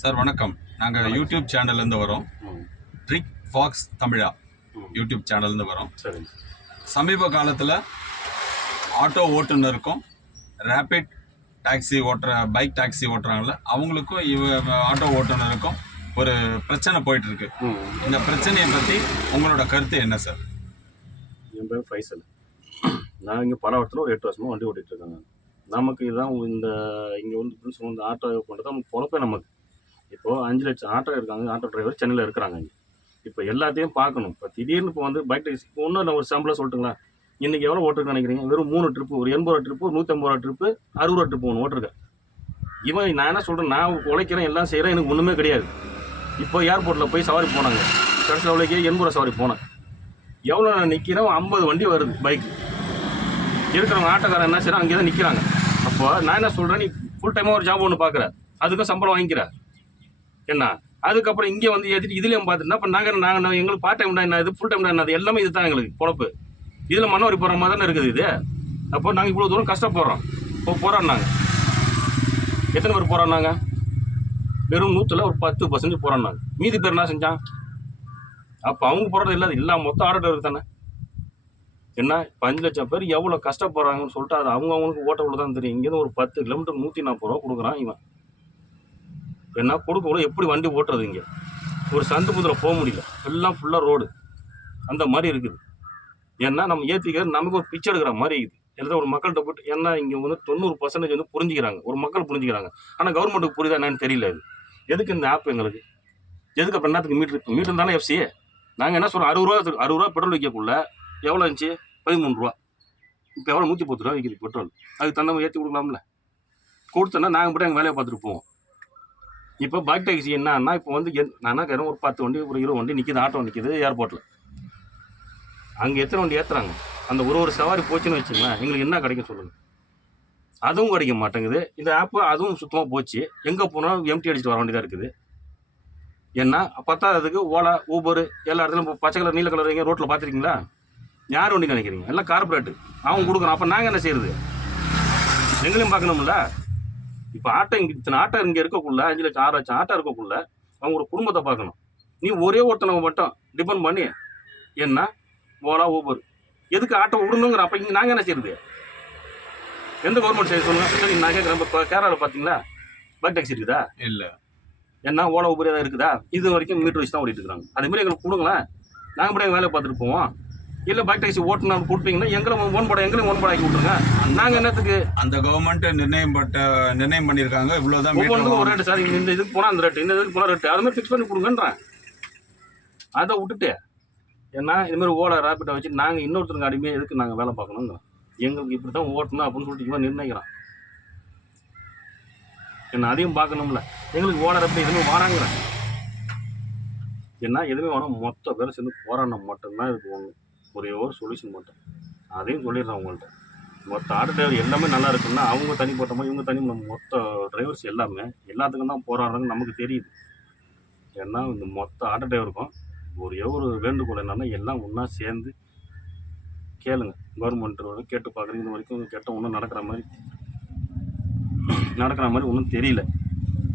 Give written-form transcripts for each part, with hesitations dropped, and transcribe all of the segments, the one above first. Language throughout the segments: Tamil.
சார் வணக்கம். நாங்கள் யூடியூப் சேனல்லேருந்து வரோம். ட்ரிக் ஃபாக்ஸ் தமிழா யூடியூப் சேனல்லேருந்து வரோம். சரி. சமீப காலத்தில் ஆட்டோ ஓட்டுநருக்கும் ரேபிட் டாக்ஸி பைக் டாக்ஸி ஓட்டுறாங்கள அவங்களுக்கும் ஆட்டோ ஓட்டுநருக்கும் ஒரு பிரச்சனை போயிட்டுருக்கு. இந்த பிரச்சனையை பற்றி உங்களோட கருத்து என்ன சார்? என் பேர் ஃபைசல். நான் இங்கே பலவரத்தில் ஒரு 8 வருஷமாக வண்டி ஓட்டிகிட்டு இருக்காங்க. நமக்கு இதுதான் இங்கே வந்து ஆட்டோ பண்ணுறது நமக்கு பொழப்பே. நமக்கு இப்போது 5 லட்சம் ஆட்டோ இருக்காங்க, ஆட்டோ டிரைவர் சென்னையில் இருக்கிறாங்க. இப்போ எல்லாத்தையும் பார்க்கணும். இப்போ திடீர்னு இப்போ வந்து பைக் டாக்ஸி ஒன்றும் இல்லை, ஒரு சாம்பிளாக சொல்லிட்டுங்களா, இன்றைக்கி எவ்வளோ ஓட்டுருக்குன்னு நினைக்கிறீங்க? வெறும் 3 ட்ரிப்பு, ஒரு 80 ரூபா ட்ரிப்பு, 150 ரூபா ட்ரிப்பு, 60 ரூபா ட்ரிப்பு ஒன்று ஓட்டிருக்கேன். இவன் நான் என்ன சொல்கிறேன், நான் உழைக்கிறேன், எல்லாம் செய்கிறேன், எனக்கு ஒன்றுமே கிடையாது. இப்போ ஏர்போர்ட்டில் போய் சவாரி போனாங்க, கடைசியில் அவ்வளோக்கே 80 ரூபா சவாரி போனேன். எவ்வளோ நான் நிற்கிறேன், 50 வண்டி வருது பைக்கு. இருக்கிறவங்க ஆட்டோக்காரன் என்ன செய்கிறான், அங்கே தான் நிற்கிறாங்க. அப்போ நான் என்ன சொல்கிறேன், நீ ஃபுல் டைமாக ஒரு ஜாப் ஒன்று பார்க்குற, அதுக்கும் சம்பளம் வாங்கிக்கிற என்ன, அதுக்கப்புறம் இங்கே வந்து ஏற்றிட்டு இதுலேயும் பார்த்துட்டா இப்போ நாங்கள் எங்களுக்கு பார்ட் டைம் என்ன, இது ஃபுல் டைம் என்ன, அது எல்லாமே இது தான் எங்களுக்கு பொழப்பு. இதில் மண்ணவரி போகிற மாதிரி தானே இருக்குது இது. அப்போ நாங்கள் இவ்வளோ தூரம் கஷ்டப்படுறோம். இப்போ போகிறோம்னாங்க எத்தனை பேர் போகிறோம்னாங்க, வெறும் 100ல் ஒரு 10% போகிறோம்னாங்க. மீதி பேர் என்ன செஞ்சான்? அப்போ அவங்க போகிறது இல்லாத எல்லாம் மொத்தம் ஆர்டர் தானே என்ன. இப்போ 5 லட்சம் பேர் எவ்வளோ கஷ்டப்படுறாங்கன்னு சொல்லிட்டு அது அவங்களுக்கு ஓட்டக்குள்ள தான் தெரியும். இங்கேருந்து ஒரு 10 கிலோமீட்டர் 140 ரூபா கொடுக்குறான் இவன். என்ன கொடுக்கக்கூட எப்படி வண்டி ஓட்டுறது? இங்கே ஒரு சந்து புதில் போக முடியல, எல்லாம் ஃபுல்லாக ரோடு அந்த மாதிரி இருக்குது. ஏன்னா நம்ம ஏற்றிக்கிற நமக்கு ஒரு பிச்சை எடுக்கிற மாதிரி இருக்குது. எல்லாம் ஒரு மக்கள்கிட்ட போட்டு ஏன்னா இங்கே வந்து 90% வந்து புரிஞ்சுக்கிறாங்க, ஒரு மக்கள் புரிஞ்சுக்கிறாங்க. ஆனால் கவர்மெண்ட்டுக்கு புரியுதா என்னன்னு தெரியல. இது எதுக்கு இந்த ஆப் எங்களுக்கு? எதுக்கு அப்போ என்னத்துக்கு மீட்டர் தானே எஃப்சி? நாங்கள் என்ன சொல்கிறோம், 60 ரூபா பெட்ரோல் வைக்கக்குள்ள எவ்வளோ இருந்துச்சு? 13 ரூபா. இப்போ எவ்வளோ 110 ரூபா விற்கிது பெட்ரோல். அதுக்கு தகுந்த ஏற்றி கொடுக்கலாம்ல. கொடுத்தோன்னா நாங்கள் மட்டும் எங்கள் வேலையை பார்த்துட்டு போவோம். இப்போ பைக் டாக்ஸி என்னன்னா, இப்போ வந்து நான் என்ன கேட்குறேன், ஒரு 10 வண்டி, ஒரு 20 வண்டி நிற்கிது, ஆட்டோ நிற்கிது ஏர்போர்ட்டில். அங்கே எத்தனை வண்டி ஏற்றுறாங்க? அந்த ஒரு சவாரி போச்சுன்னு வச்சுங்களேன், எங்களுக்கு என்ன கிடைக்கும் சொல்லுங்கள்? அதுவும் கிடைக்க மாட்டேங்குது. இந்த ஆப்பு அதுவும் சுத்தமாக போச்சு. எங்கே போனாலும் எம்டி அடிச்சுட்டு வர வேண்டியதாக இருக்குது. ஏன்னா பத்தாததுக்கு ஓலா, ஊபர் எல்லா இடத்துலையும் பச்சை கலர் நீல கலர் எங்கே ரோட்டில் பார்த்துருக்கீங்களா? யார் வண்டி நினைக்கிறீங்க? எல்லாம் கார்பரேட்டு அவங்க கொடுக்குறோம். அப்போ நாங்கள் என்ன செய்யறது? எங்களையும் பார்க்கணும்ல. இப்போ ஆட்டோ இத்தனை ஆட்டோ இங்கே இருக்கக்குள்ள 5 லட்சம் 6 லட்சம் ஆட்டோ இருக்கக்குள்ள அவங்க ஒரு குடும்பத்தை பார்க்கணும். நீ ஒரே ஒருத்தனவங்க மட்டும் டிபெண்ட் பண்ணி என்ன ஓலா ஊபர் எதுக்கு ஆட்டோ விடணுங்கிற? அப்போ இங்கே நாங்கள் என்ன செய்யறது? எந்த கவர்மெண்ட் செய்ய சொல்லுங்க. சரி, நான் கேட்குறேன், இப்போ கேரளாவில் பார்த்தீங்களா பைக் டாக்ஸி இருக்குதா? இல்லை. என்ன ஓலா ஊபர் ஏதாவது இருக்குதா? இது வரைக்கும் மீட்டர் வச்சு தான் ஓடிட்டு இருக்காங்க. அதேமாதிரி எங்களுக்கு கொடுங்களேன், நாங்கள் மட்டும் எங்கள் வேலையை பார்த்துட்டு போவோம். இல்லை பைக் டாக்ஸி ஓட்டுனா கொடுப்பீங்கன்னா எங்களையும் ஒன் போட ஆக்கி விட்ருங்க. நாங்கள் என்னத்துக்கு? அந்த கவர்மெண்ட் நிர்ணயம் பண்ணியிருக்காங்க இவ்வளோதான். ஒவ்வொன்றுக்கும் ஒரு ரேட்டு சார். இந்த இதுக்கு போனால் அந்த ரேட்டு, இந்த இதுக்கு போனால் ரேட்டு, அது மாதிரி ஃபிக்ஸ் பண்ணி கொடுங்கன்றேன். அதை விட்டுட்டு ஏன்னா இதுமாதிரி ஓலா ரேப்பிட்டை வச்சு நாங்கள் இன்னொருத்தருக்கு அடிமையாக எதுக்கு நாங்கள் வேலை பார்க்கணுங்க? எங்களுக்கு இப்படி தான் ஓட்டணும் அப்படின்னு சொல்லிட்டு இவன் நிர்ணயிக்கிறான். என்ன அதையும் பார்க்கணும்ல. எங்களுக்கு ஓலா ரேப்பிட்ட எதுவுமே வராங்கிறேன். ஏன்னா எதுவுமே வேணும், மொத்த பேரை சேர்ந்து போராட்டம் மட்டும்தான் இதுக்கு ஒன்று, ஒரே ஒரு சொல்யூஷன் மட்டும். அதையும் சொல்லிடுறேன் உங்கள்கிட்ட. மொத்த ஆட்டோ டிரைவர் எல்லாமே நல்லா இருக்குன்னா அவங்க தனிப்பட்டமாக இவங்க தனி, மொத்த டிரைவர்ஸ் எல்லாமே எல்லாத்துக்கும் தான் போராடுறாங்கன்னு நமக்கு தெரியுது. ஏன்னா இந்த மொத்த ஆட்டோ டிரைவருக்கும் ஒரே ஒரு வேண்டுகோள் என்னன்னா, எல்லாம் ஒன்றா சேர்ந்து கேளுங்க. கவர்மெண்ட்டோட கேட்டு பார்க்குறீங்க. இது வரைக்கும் கேட்ட ஒன்றும் நடக்கிற மாதிரி ஒன்றும் தெரியல.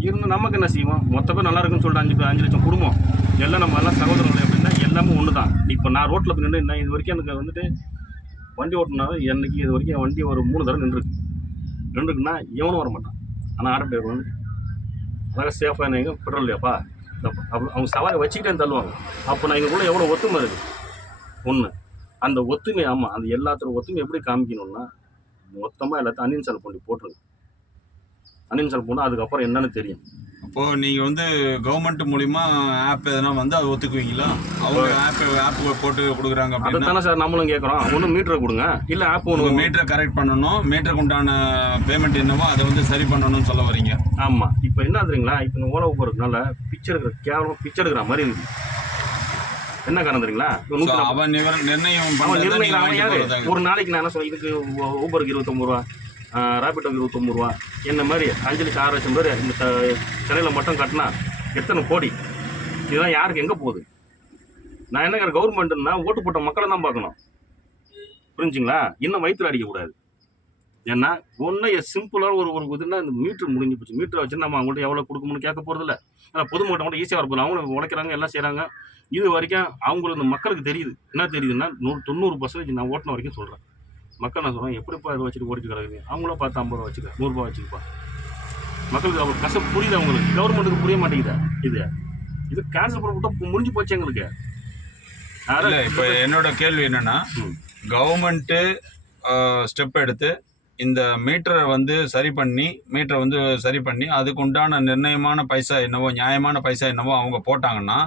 இருந்து நமக்கு என்ன செய்வோம்? மொத்த பேர் நல்லா இருக்குன்னு சொல்லிட்டு 5 லட்சம் குடும்பம் எல்லாம் நம்ம எல்லாம் சகோதரர்கள் அப்படின்னா எல்லாமே ஒன்று தான். இப்போ நான் ரோட்டில் போய் நின்று என்ன இது வரைக்கும் எனக்கு வந்துட்டு வண்டி ஓட்டினாலும் என்னைக்கு இது வரைக்கும் வண்டி ஒரு 3 தடவை நின்றுருக்குன்னா எவனும் வர மாட்டான். ஆனால் ஆட்டோ டிரைவர் வந்து அழகாக சேஃபாக என்ன பெட்ரோல் இல்லையாப்பா அவங்க சவாரி வச்சுக்கிட்டே தள்ளுவாங்க. அப்போ நான் எங்களுக்குள்ள எவ்வளோ ஒத்துமை இருக்குது ஒன்று. அந்த ஒத்துமை, ஆமாம், அந்த எல்லாத்தோட ஒத்துமை எப்படி காமிக்கணும்னா மொத்தமாக எல்லாத்தையும் அன்இன்ஸ்டால் பண்ணி போட்டுருங்க. அன்இன்ஸ்டால் பண்ணால் அதுக்கப்புறம் என்னன்னு தெரியும். அப்போது நீங்கள் வந்து கவர்மெண்ட் மூலிமா ஆப் எதனா வந்து அதை ஒத்துக்குவீங்களா? அவங்க ஆப் போட்டு கொடுக்குறாங்க அப்படின்னு தானே சார் நம்மளும் கேட்குறோம். ஒன்று மீட்டரை கொடுங்க, இல்லை ஆப் ஒன்று மீட்டரை கரெக்ட் பண்ணணும், மீட்டருக்கு உண்டான பேமெண்ட் என்னவோ அதை வந்து சரி பண்ணணும்னு சொல்ல வரீங்க. ஆமாம். இப்போ என்ன தெரியுங்களா, இப்போ இந்த ஓலா ஊபருக்குனால கேவலம் பிச்சை எடுக்கிற மாதிரி இருக்குது. என்ன காரணம் தெரியுங்களா? அவன் நிர்ணயம் யாரு ஒரு நாளைக்கு நான் என்ன சொல்ல, இதுக்கு ஊபருக்கு 29 ரூபா, ரேபிட்டோக்கு 29 ரூபா, என்ன மாதிரி 5 லட்சம் 6 லட்சம் பேர் இந்த சென்னையில் மட்டும் கட்டினா எத்தனை கோடி? இதெல்லாம் யாருக்கு எங்கே போகுது? நான் என்ன கவர்மெண்ட்டுன்னா ஓட்டு போட்ட மக்களை தான் பார்க்கணும். புரிஞ்சுங்களா? இன்னும் வயிற்றுல அடிக்கக்கூடாது. ஏன்னா ஒன்றும் சிம்பிளான ஒரு ஒரு இதுனா இந்த மீட்ரு முடிஞ்சு போச்சு. மீட்டரை வச்சு நம்ம அவங்கள்ட்ட எவ்வளோ கொடுக்கணும்னு கேட்க போகிறதில்ல. ஆனால் பொதுமக்கள் கூட ஈஸியாக வரப்போகுது. அவங்களும் உழைக்கிறாங்க, எல்லாம் செய்கிறாங்க. இது வரைக்கும் அவங்களுக்கு இந்த மக்களுக்கு தெரியுது. என்ன தெரியுதுன்னா 90% நான் ஓட்டின வரைக்கும் சொல்கிறேன். மக்கள் நான் சொல்கிறேன், எப்படிப்பா இதை வச்சுட்டு ஓடிட்டு கிடக்குது, அவங்களும் பார்த்து 50 ரூபா வச்சுக்க, 100 ரூபா வச்சுக்கப்பா. மக்களுக்கு அவர் கஷ்டம் புரியுது, அவங்களுக்கு கவர்மெண்ட்டுக்கு புரிய மாட்டேங்குதா இது கேன்சல் பண்ண விட்டா முடிஞ்சு போச்சு எங்களுக்கு. இல்லை, இப்போ என்னோட கேள்வி என்னன்னா, கவர்மெண்ட்டு ஸ்டெப் எடுத்து இந்த மீட்டரை வந்து சரி பண்ணி அதுக்கு உண்டான நிர்ணயமான பைசா என்னவோ, நியாயமான பைசா என்னவோ அவங்க போட்டாங்கன்னா,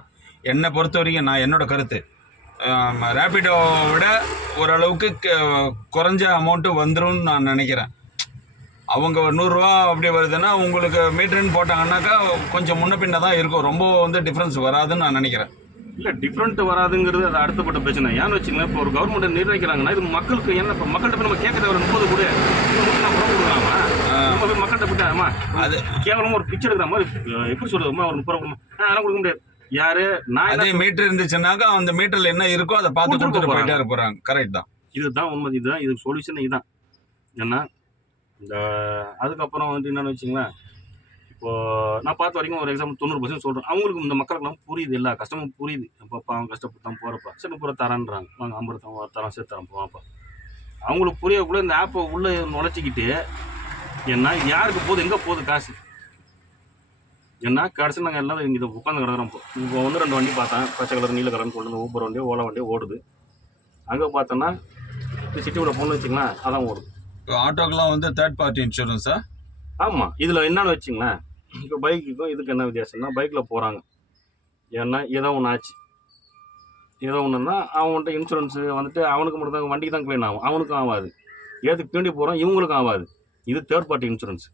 என்னை பொறுத்த வரைக்கும் என்னோட கருத்து, ரேபிடோ விட ஓரளவுக்கு குறைஞ்ச அமௌண்ட்டு வந்துடும் நான் நினைக்கிறேன். அவங்க 100 ரூபா அப்படி வருதுன்னா உங்களுக்கு மீட்டர்னு போட்டாங்கன்னாக்கா கொஞ்சம் முன்ன பின்ன தான் இருக்கும், ரொம்ப வந்து டிஃப்ரென்ஸ் வராதுன்னு நான் நினைக்கிறேன். இல்லை, டிஃப்ரெண்ட் வராதுங்கிறது அது அடுத்தப்பட்ட பிரச்சனை. ஏன்னு வச்சுங்களேன், இப்போ ஒரு கவர்மெண்ட் நிர்ணயிக்கிறாங்கன்னா இது மக்களுக்கு என்ன, இப்போ மக்கள்கிட்ட போய் நம்ம கேட்கறது ஒரு 30 கூட கொடுக்கலாமா? நம்ம போய் மக்கள்கிட்ட போயிட்டாமா அது கேவலமா ஒரு பிக்சர் எடுக்கிற மாதிரி எப்படி சொல்லுதுமா, ஒரு 30 ரூபா அதெல்லாம் கொடுக்க முடியாது. யாரு நான் அதே மீட்டர் இருந்துச்சுன்னாக்கா அந்த மீட்டர்ல என்ன இருக்கோ அதை பார்த்து கொடுத்துட்டு போயிட்டே போறாங்க. கரெக்ட் தான், இதுதான் உண்மை, இதுதான் இது சொல்யூஷன். இதுதான் ஏன்னா இந்த அதுக்கப்புறம் வந்து என்னன்னு வச்சுங்களேன், இப்போ நான் பார்த்த வரைக்கும் ஒரு எக்ஸாம்பிள் 90% சொல்கிறேன். அவங்களுக்கு இந்த மக்களுக்குலாம் புரியுது, எல்லா கஷ்டமும் புரியுது. அப்பப்பா அவங்க கஷ்டப்பட்டு தான் போகிறப்ப சரி 30 தரான்றாங்க, வாங்க 50 தரம் சேர்த்து தரம் போவாப்பா. அவங்களுக்கு புரியக்குள்ள இந்த ஆப்பை உள்ளே நுழைச்சிக்கிட்டு ஏன்னா யாருக்கு போகுது, எங்கே போகுது காசு, ஏன்னா கடைசி நாங்கள் எல்லாம் இங்கே இதை உட்காந்து கிடக்குறோம். இப்போ 1-2 வண்டி பார்த்தேன், பச்சை கலர் நீல கலர்னு கொண்டு வந்து ஊபர் வண்டியோ ஓலா வண்டியோ ஓடுது. அங்கே பார்த்தோன்னா சிட்டிக்குள்ளே போகணும்னு வச்சுங்களேன், அதான் ஓடுது. ஆட்டோக்கெல்லாம் வந்து தேர்ட் பார்ட்டி இன்சூரன்ஸா? ஆமாம், இதில் என்னன்னு வச்சுங்களேன், இப்போ பைக்குக்கும் இதுக்கு என்ன வித்தியாசம்னா, பைக்கில் போகிறாங்க ஏன்னா ஏதோ ஒன்று ஆச்சு, ஏதோ ஒன்றுன்னா அவன்கிட்ட இன்சூரன்ஸு வந்துட்டு அவனுக்கு மட்டும் தான் வண்டிக்கு தான் கிளைம் ஆகும், அவனுக்கும் ஆகாது. ஏதுக்கு பின்னாடி போகிறோம் இவங்களுக்கும் ஆகாது. இது தேர்ட் பார்ட்டி இன்சூரன்ஸ்.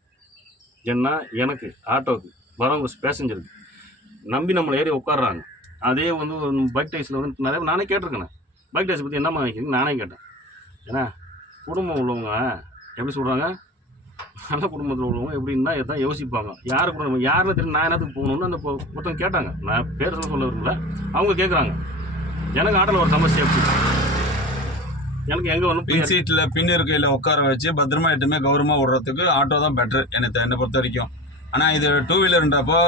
ஏன்னா எனக்கு ஆட்டோவுக்கு வரவங்க பேசஞ்சருக்கு நம்பி நம்மளை ஏறி உட்காடுறாங்க. அதே வந்து பைக் டைஸில் வந்து நிறைய நானே கேட்டிருக்கேன். பைக் டைஸ் பற்றி என்னம்மா நினைக்கிறீங்க நானே கேட்டேன். ஏன்னா குடும்பம் உள்ளவங்க எப்படி சொல்கிறாங்க, நல்ல குடும்பத்தில் உள்ளவங்க எப்படின்னா இதான் யோசிப்பாங்க. யாரு கூட நம்ம யாருன்னு தெரியும், நான் என்னத்துக்கு போகணுன்னு அந்த ஒருத்தவங்க கேட்டாங்க. நான் பேர் சொல்ல விரும்பல, அவங்க கேட்குறாங்க. எனக்கு ஆட்டோவில் ஒரு சமஸ்யா எப்படி, எனக்கு எங்கே வரணும், பின் சீட்டில் பின் இருக்கையில் உட்கார வச்சு பத்திரமா எட்டுமே கௌரவமாக விடுறதுக்கு ஆட்டோ தான் பெட்ரு என்னை பொறுத்த வரைக்கும். ஆனால் இது 2 வீலர்ன்றப்போ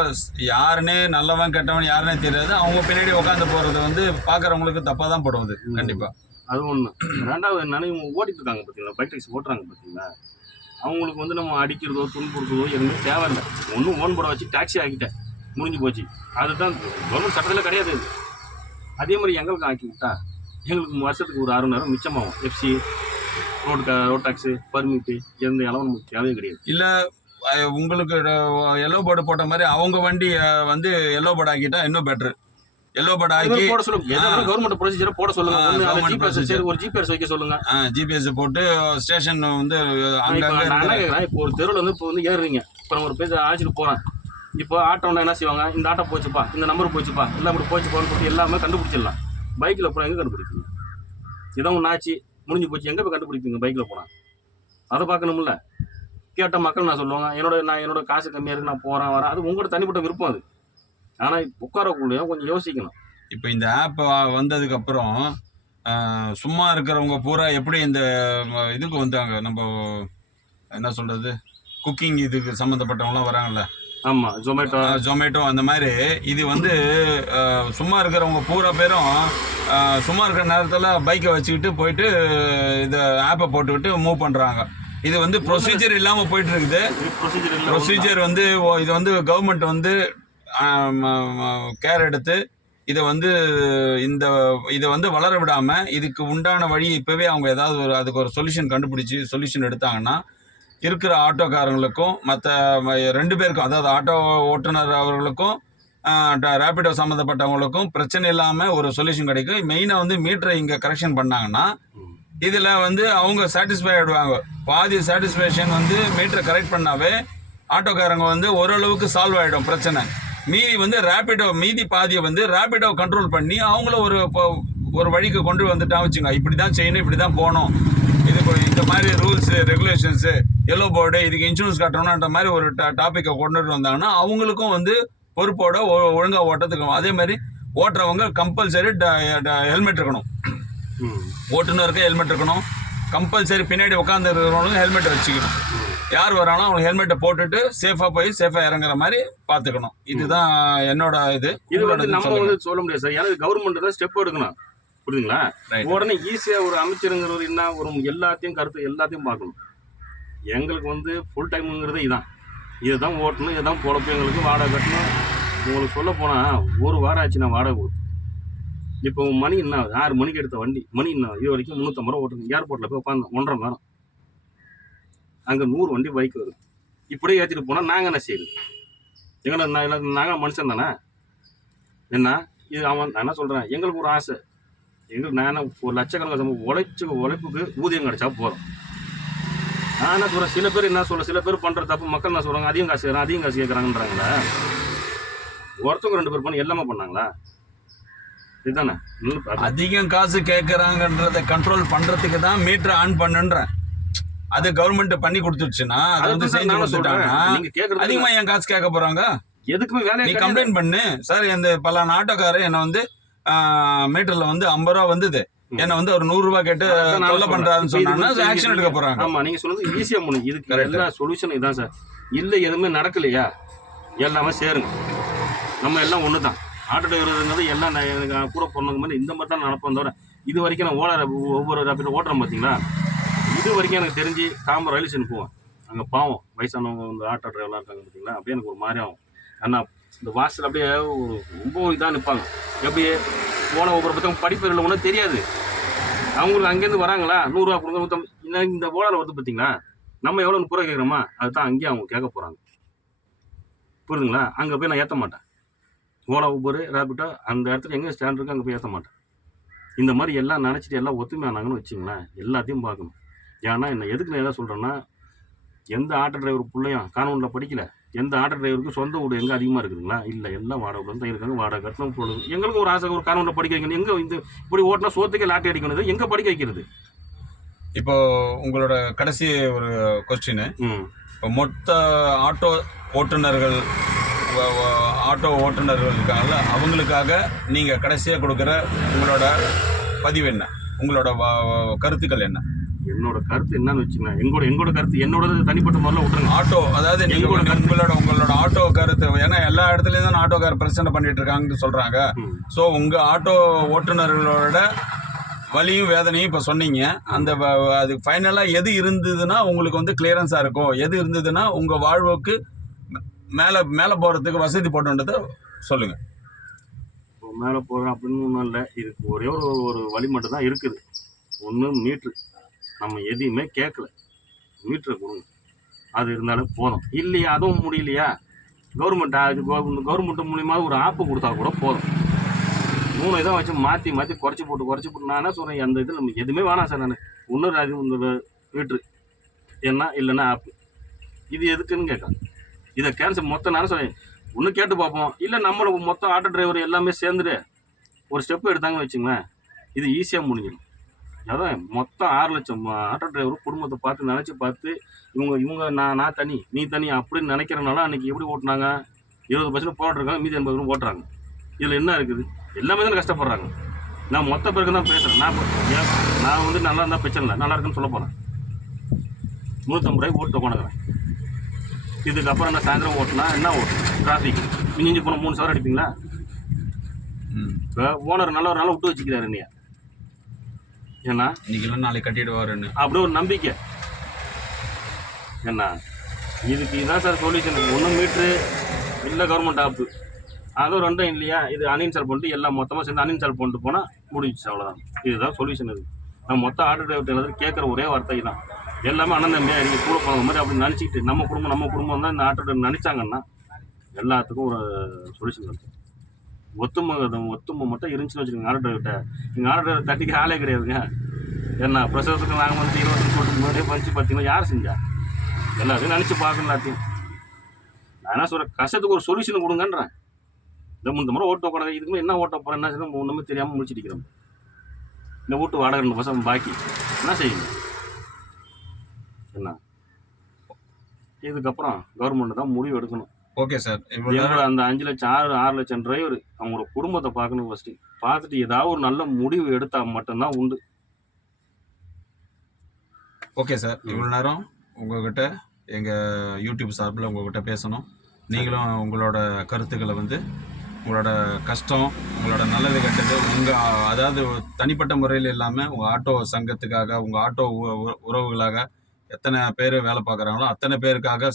யாருன்னே நல்லவன் கெட்டவன் யாருன்னே தெரியாது, அவங்க பின்னாடி உட்காந்து போகிறது வந்து பார்க்குறவங்களுக்கு தப்பாக தான் போடுவது கண்டிப்பாக. அது ஒன்று. ரெண்டாவது என்னன்னா, இவங்க ஓட்டிட்டு இருக்காங்க பார்த்தீங்களா, பைக் டாக்ஸி ஓட்டுறாங்க பார்த்தீங்களா, அவங்களுக்கு வந்து நம்ம அடிக்கிறதோ துன்புறுத்ததோ எதுவுமே தேவையில்லை. ஒன்றும் ஓன் போட வச்சு டாக்ஸி ஆக்கிட்டேன், முடிஞ்சு போச்சு. அதுதான் கவர்மெண்ட் சட்டத்தில் கிடையாது இது. அதே மாதிரி எங்களுக்கு ஆக்கி விட்டா எங்களுக்கு வருஷத்துக்கு ஒரு 60,000 மிச்சமாகும். எஃப்சி, ரோட் டாக்ஸு, பர்மிட்டு, எந்த அளவு நமக்கு தேவையே கிடையாது. இல்லை உங்களுக்கு எல்லோ போர்டு போட்ட மாதிரி அவங்க வண்டி வந்து எல்லோ போர்டு ஆக்கிட்டா இன்னும் பெட்ரு. எல்லோ போர்டு ஆக்கி போட சொல்லுங்க, கவர்மெண்ட் ப்ரொசீஜரை போட சொல்லுங்க. ஒரு ஜிபிஎஸ் வைக்க சொல்லுங்க. ஜிபிஎஸ் போட்டு ஸ்டேஷன் வந்து இப்போ ஒரு தெருவில் வந்து இப்போ வந்து ஏறுறீங்க, இப்போ நம்ம ஒரு பேர் அழைச்சிட்டு போகிறேன். இப்போ ஆட்டோன்னா என்ன செய்வாங்க, இந்த ஆட்டோ போச்சுப்பா, இந்த நம்பர் போச்சுப்பா, எல்லாம் இப்படி போச்சுப்பான்னு போட்டு எல்லாமே கண்டுபிடிச்சிடலாம். பைக்கில் போனால் எங்கே கண்டுபிடிப்பீங்க? இதான் ஒன்று ஆச்சு, முடிஞ்சு போச்சு, எங்கே போய் கண்டுபிடிப்பீங்க பைக்கில் போனால்? அதை பார்க்கணும்ல. கேட்ட மக்கள் நான் சொல்லுவாங்க, என்னோட காசு கம்மியாக இருக்குது, நான் போகிறேன் வரேன், அது உங்களோட தனிப்பட்ட விருப்பம் அது. ஆனால் உட்காரக்குள்ளேயும் கொஞ்சம் யோசிக்கணும். இப்போ இந்த ஆப் வந்ததுக்கப்புறம் சும்மா இருக்கிறவங்க பூரா எப்படி இந்த இதுக்கு வந்தாங்க, நம்ம என்ன சொல்கிறது, குக்கிங் இதுக்கு சம்மந்தப்பட்டவங்களாம் வராங்கல்ல. ஆமாம், ஜொமேட்டோ அந்த மாதிரி. இது வந்து சும்மா இருக்கிறவங்க பூரா பேரும் சும்மா இருக்கிற நேரத்தில் பைக்கை வச்சுக்கிட்டு போயிட்டு இதை ஆப்பை போட்டுக்கிட்டு மூவ் பண்ணுறாங்க. இது வந்து ப்ரொசீஜர் இல்லாமல் போயிட்டு இருக்குது. ப்ரொசீஜர் வந்து இது வந்து கவர்மெண்ட் வந்து கேர் எடுத்து இதை வந்து இதை வந்து வளர விடாமல் இதுக்கு உண்டான வழி இப்போவே அவங்க ஏதாவது அதுக்கு ஒரு சொல்யூஷன் எடுத்தாங்கன்னா இருக்கிற ஆட்டோக்காரங்களுக்கும் மற்ற 2 பேருக்கும், அதாவது ஆட்டோ ஓட்டுநர் அவர்களுக்கும் ரேபிடோ சம்மந்தப்பட்டவங்களுக்கும் பிரச்சனை இல்லாமல் ஒரு சொல்யூஷன் கிடைக்கும். மெயினாக வந்து மீட்டரை இங்கே கரெக்ஷன் பண்ணாங்கன்னா இதில் வந்து அவங்க சாட்டிஸ்ஃபை ஆகிடுவாங்க. பாதி சாட்டிஸ்ஃபேக்ஷன் வந்து மீட்டரை கரெக்ட் பண்ணாவே ஆட்டோக்காரங்க வந்து ஓரளவுக்கு சால்வ் ஆகிடும் பிரச்சனை. மீதி வந்து மீதி பாதியை வந்து ரேபிடோ கண்ட்ரோல் பண்ணி அவங்கள ஒரு வழிக்கு கொண்டு வந்துட்டா வச்சுங்க, இப்படி தான் செய்யணும், இப்படி தான் போகணும், இது இந்த மாதிரி ரூல்ஸு ரெகுலேஷன்ஸு, எல்லோ போர்டு, இதுக்கு இன்சூரன்ஸ் கட்டணுன்ற மாதிரி ஒரு டாப்பிக்கை கொண்டுட்டு வந்தாங்கன்னா அவங்களுக்கும் வந்து பொறுப்போட ஒழுங்காக ஓட்டத்துக்கு. அதே மாதிரி ஓட்டுறவங்க கம்பல்சரி ஹெல்மெட் இருக்கணும், ஓட்டுநருக்கு ஹெல்மெட் இருக்கணும், கம்பல்சரி பின்னாடி உட்காந்து இருக்கிறவங்களும் ஹெல்மெட் வச்சுக்கணும். யார் வரானோ அவங்க ஹெல்மெட்டை போட்டுட்டு சேஃபாக போய் சேஃபாக இறங்குற மாதிரி பார்த்துக்கணும். இதுதான் என்னோட இது. நம்ம சொல்ல முடியாது சார், ஏன்னா கவர்மெண்ட் தான் ஸ்டெப் எடுக்கணும், புரியுதுங்களா? உடனே ஈஸியாக ஒரு அமைச்சருங்கிறவர் என்ன ஒரு எல்லாத்தையும் கருத்து எல்லாத்தையும் பார்க்கணும். எங்களுக்கு ஃபுல் டைமுங்கிறது இதுதான் ஓட்டணும், இதுதான் பொழப்பு, எங்களுக்கு வாடகை கட்டணும். உங்களுக்கு சொல்ல போனால் ஒரு வாரம் ஆச்சு நான் வாடகை கொடுத்து. இப்போ மணி என்ன 6 மணிக்கு எடுத்த வண்டி மணி என்ன இது வரைக்கும் 350 ரூபா ஓட்டுங்க. ஏர்போர்ட்டில் போய் உட்காந்து 1.5 மணி நேரம் அங்கே 100 வண்டி பைக் வருது. இப்படியே ஏற்றிட்டு போனால் நாங்கள் என்ன செய்யுது? நாங்கள் மனுஷன் தானே என்ன இது? நான் என்ன சொல்கிறேன், எங்களுக்கு ஒரு ஆசை, எங்களுக்கு நான் ஒரு லட்சக்கணக்கான உழைப்புக்கு ஊதியம் கிடைச்சா போதும். நான் என்ன சொல்கிறேன், சில பேர் என்ன சொல்கிறேன், சில பேர் பண்ணுற தப்பு மக்கள் என்ன சொல்கிறாங்க, அதிகம் காசு கேட்குறாங்கன்றாங்களா? ஒருத்தவங்க 2 பேர் பண்ணி எல்லாமே பண்ணாங்களா? இதுதானே அதிகம் காசு கேட்குறாங்கன்றத கண்ட்ரோல் பண்ணுறதுக்கு தான் மீட்டர் ஆன் பண்ணுன்றேன். அது கவர்மெண்ட் பண்ணி கொடுத்துருச்சுன்னா அது செஞ்சு கொடுத்துட்டாங்கன்னா அதிகமாக ஏன் காசு கேட்க போகிறாங்க? எதுக்குமே வேலை நீ கம்ப்ளைண்ட் பண்ணு சார், இந்த பலான ஆட்டோக்காரர் என்னை மீட்டரில் 50 ரூபா வந்தது, என்ன ஒரு 100 ரூபாய் கேட்டு தொல்லை பண்றாருன்னு சொன்னாங்கன்னா ஆக்ஷன் எடுக்க போறாங்க. ஆமா, நீங்க சொன்னது ஈஸியா முடியும். இதுக்கு எல்லா சொல்யூஷன் இதான் சார். இல்ல எதுவுமே நடக்கலையா, எல்லாமே சேருங்க, நம்ம எல்லாம் ஒண்ணுதான். ஆட்டோ டிரைவருங்கிறது எல்லாம் எனக்கு கூட போனது மாதிரி இந்த மாதிரி தான் நடப்போம் தவிர இது வரைக்கும் நான் ஒவ்வொரு ரேப்பிட் ஓட்டுறேன் பார்த்தீங்களா, இது வரைக்கும் எனக்கு தெரிஞ்சு தாம்பரம் ரயில்வே ஸ்டேஷன் போவேன். அங்கே பாவம் வயசானவங்க இந்த ஆட்டோ டிரைவர்லாம் இருக்காங்க பார்த்தீங்களா, அப்படியே எனக்கு ஒரு மாதிரி ஆகும். ஏன்னா இந்த வாசல் அப்படியே ரொம்ப இதாக நிற்பாங்க. எப்படியே போன ஒவ்வொரு பக்கம் படிப்பதில் ஒன்றும் தெரியாது அவங்களுக்கு. அங்கேருந்து வராங்களா 100 ரூபா கொடுங்க 150, இந்த ஓலாவில் வருது பார்த்தீங்களா, நம்ம எவ்வளோ 30 ரூபா கேட்குறோமா, அதுதான் அங்கேயும் அவங்க கேட்க போகிறாங்க, புரியுதுங்களா? அங்கே போய் நான் ஏற்ற மாட்டேன். ஓலா ஊபர் ரேபிட்டோ அந்த இடத்துல எங்கே ஸ்டாண்ட் இருக்கு அங்கே போய் ஏற்ற மாட்டேன். இந்த மாதிரி எல்லாம் நினச்சிட்டு எல்லாம் ஒத்துமையானாங்கன்னு வச்சிங்களேன், எல்லாத்தையும் பார்க்கணும். ஏன்னா என்ன எதுக்கு நான் எதாவது சொல்கிறேன்னா, எந்த ஆட்டோ டிரைவர் பிள்ளையும் கான்வென்ட்டில் படிக்கல, எந்த ஆட்டோ டிரைவருக்கு சொந்த வீடு எங்கே அதிகமாக இருக்குதுங்களா? இல்லை, எல்லாம் வாடகை தான் இருக்காங்க. வாடகை கட்டணம் பொழுது எங்களுக்கு ஒரு ஆசை, ஒரு கான்வென்ட்டில் படிக்க வைக்கணும். எங்கே இந்த இப்படி ஓட்டினா சோத்துக்கே லாட்டி அடிக்கணும், எங்கே படிக்க வைக்கிறது? இப்போ உங்களோட கடைசி ஒரு கொஸ்டின், இப்போ மொத்த ஆட்டோ ஓட்டுநர்கள் இருக்காங்கல்ல, அவங்களுக்காக நீங்கள் கடைசியாக கொடுக்குற உங்களோட பதிவு என்ன, உங்களோட கருத்துக்கள் என்ன? என்னோட கருத்து என்னன்னு வச்சுக்கோங்க, எங்களோட கருத்து என்னோட தனிப்பட்ட முறையில் விட்டுருங்க. ஆட்டோ அதாவது உங்களோட ஆட்டோ கருத்து, ஏன்னா எல்லா இடத்துலையும் தான் ஆட்டோக்கார பிரச்சனை பண்ணிட்டு இருக்காங்கன்னு சொல்றாங்க. ஸோ உங்க ஆட்டோ ஓட்டுநர்களோட வலியும் வேதனையும் இப்போ சொன்னீங்க. அந்த அது ஃபைனலாக எது இருந்ததுன்னா உங்களுக்கு கிளியரன்ஸாக இருக்கும், எது இருந்ததுன்னா உங்கள் வாழ்வுக்கு மேலே போகிறதுக்கு வசதி போட்டுன்றதை சொல்லுங்கள். இப்போ மேலே போகிறோம் அப்படின்னு ஒன்றும் இல்லை, இதுக்கு ஒரே ஒரு வழி மட்டும் தான் இருக்குது. ஒன்று மீட்ரு, நம்ம எதையுமே கேட்கல, மீட்டரை கொடுங்க, அது இருந்தாலும் போதும். இல்லையா அதுவும் முடியலையா, கவர்மெண்ட் மூலியமாக ஒரு ஆப்பு கொடுத்தா கூட போதும். 3 இதை வச்சு மாற்றி குறைச்சி போட்டு நான் என்ன சொல்கிறேன், அந்த இதில் நம்ம எதுவுமே வேணாம் சார். நான் இன்னொரு அது இந்த மீட்ரு என்ன இல்லைன்னா ஆப்பு, இது எதுக்குன்னு கேட்குறேன். இதை கேன்சல் மொத்தம் நான் சொல்கிறேன், ஒன்று கேட்டு பார்ப்போம். இல்லை நம்மளை மொத்தம் ஆட்டோ டிரைவர் எல்லாமே சேர்ந்துட்டு ஒரு ஸ்டெப்பு எடுத்தாங்கன்னு வச்சுங்களேன், இது ஈஸியாக முடிஞ்சிடும். அதான் மொத்தம் 6 லட்சம் ஆட்டோ டிரைவர் குடும்பத்தை பார்த்து இவங்க நான் தனி நீ தனி அப்படின்னு நினைக்கிறனால அன்றைக்கி எப்படி ஓட்டுனாங்க, 20% போராட்டம், மீதி 80% ஓட்டுறாங்க. இதில் என்ன இருக்குது, எல்லாமே தானே கஷ்டப்படுறாங்க. நான் மொத்த பேருக்கு தான் பேசுகிறேன். நான் நல்லா இருந்தால் பிரச்சனை இல்லை, நல்லா இருக்குன்னு சொல்ல போகிறேன். 150 ரூபாய்க்கு ஓட்டு கொண்டாடுறேன். இதுக்கப்புறம் என்ன சாயந்தரம் ஓட்டுனா என்ன ஓட்டும், டிராஃபிக் மிஞ்சி போனால் 3 சவரம் அடிப்பீங்களா? இப்போ ஓனர் நல்ல ஒரு நாள் விட்டு வச்சுக்கிறாரு என்னையா, ஏன்னா இன்னைக்கெல்லாம் நாளைக்கு கட்டிடுவாருன்னு அப்படி ஒரு நம்பிக்கை. என்ன இதுக்கு இதான் சார் சொல்யூஷன். ஒன்றும் மீட்ரு இல்லை கவர்மெண்ட் ஆப்பு, அதுவும் ரெண்டும் இல்லையா, இது அன்இன்ஸ்டால் பண்ணிட்டு எல்லாம் மொத்தமாக சேர்ந்து அன்இன்ஸ்டால் பண்ணிட்டு போனால் முடிஞ்சிச்சு, அவ்வளோதான். இதுதான் சொல்யூஷன். இது நம்ம மொத்த ஆட்டோ டிரைவர் எல்லாத்தையும் கேட்குற ஒரே வார்த்தை தான். எல்லாமே அண்ணன் தம்பியாக இங்கே கூட போகிற மாதிரி அப்படி நினச்சிக்கிட்டு நம்ம குடும்பம் தான் இந்த ஆட்டோ டிரைவர் நினச்சாங்கன்னா எல்லாத்துக்கும் ஒரு சொல்யூஷன் இருக்குது. ஒத்துமை மட்டும் இருந்துச்சுன்னு வச்சுக்கோங்க ஆட்டோ டிரைவர்கிட்ட. எங்கள் ஆட்டோ டிரைவர் தட்டிக்கு ஆளே கிடையாதுங்க. என்ன பிரசவத்துக்கு நாங்கள் 20 சொல்லிட்டு முன்னாடியே பறிச்சு பார்த்தீங்கன்னா யார் செஞ்சா, எல்லாத்தையும் நினச்சி பார்க்கணும். எல்லாத்தையும் நான் என்ன சொல்கிறேன், கஷ்டத்துக்கு ஒரு சொல்யூஷன் கொடுங்கன்றேன். இந்த முறை ஓட்ட கூடாது, இதுக்கு என்ன ஓட்ட போகிறேன் என்ன செய்யணும், ஒன்றுமே தெரியாமல் முடிச்சுட்டு இந்த வீட்டு வாடகை 2% பாக்கி என்ன செய்யணும். என்ன இதுக்கப்புறம் கவர்மெண்ட் தான் முடிவு எடுக்கணும். ஓகே சார், அந்த 5 லட்சம் 6 லட்சம் டிரைவர் அவங்களோட குடும்பத்தை பார்க்கணும். ஃபஸ்ட்டு பார்த்துட்டு ஏதாவது ஒரு நல்ல முடிவு எடுத்தால் மட்டும்தான் உண்டு. ஓகே சார், இவ்வளோ நேரம் உங்ககிட்ட எங்கள் யூடியூப் சார்பில் உங்ககிட்ட பேசணும். நீங்களும் உங்களோட கருத்துக்களை வந்து உங்களோட கஷ்டம், உங்களோட நல்லது கெட்டது, உங்கள் அதாவது தனிப்பட்ட முறையில் இல்லாமல் உங்கள் ஆட்டோ சங்கத்துக்காக, உங்கள் ஆட்டோ உறவுகளாக எத்தனை பேர் வேலை பார்க்குறாங்களோ அத்தனை பேருக்காக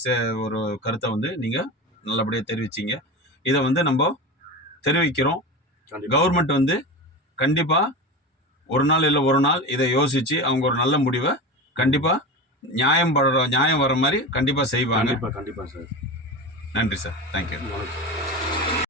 ஒரு கருத்தை வந்து நீங்கள் நல்லபடியாக தெரிவிச்சிங்க. இதை வந்து நம்ம தெரிவிக்கிறோம். கவர்மெண்ட் வந்து கண்டிப்பாக ஒரு நாள் இல்லை ஒரு நாள் இதை யோசித்து அவங்க ஒரு நல்ல முடிவை கண்டிப்பாக நியாயம் வர மாதிரி கண்டிப்பாக செய்வாங்க. கண்டிப்பாக சார். நன்றி சார், தேங்க்யூ. வணக்கம்.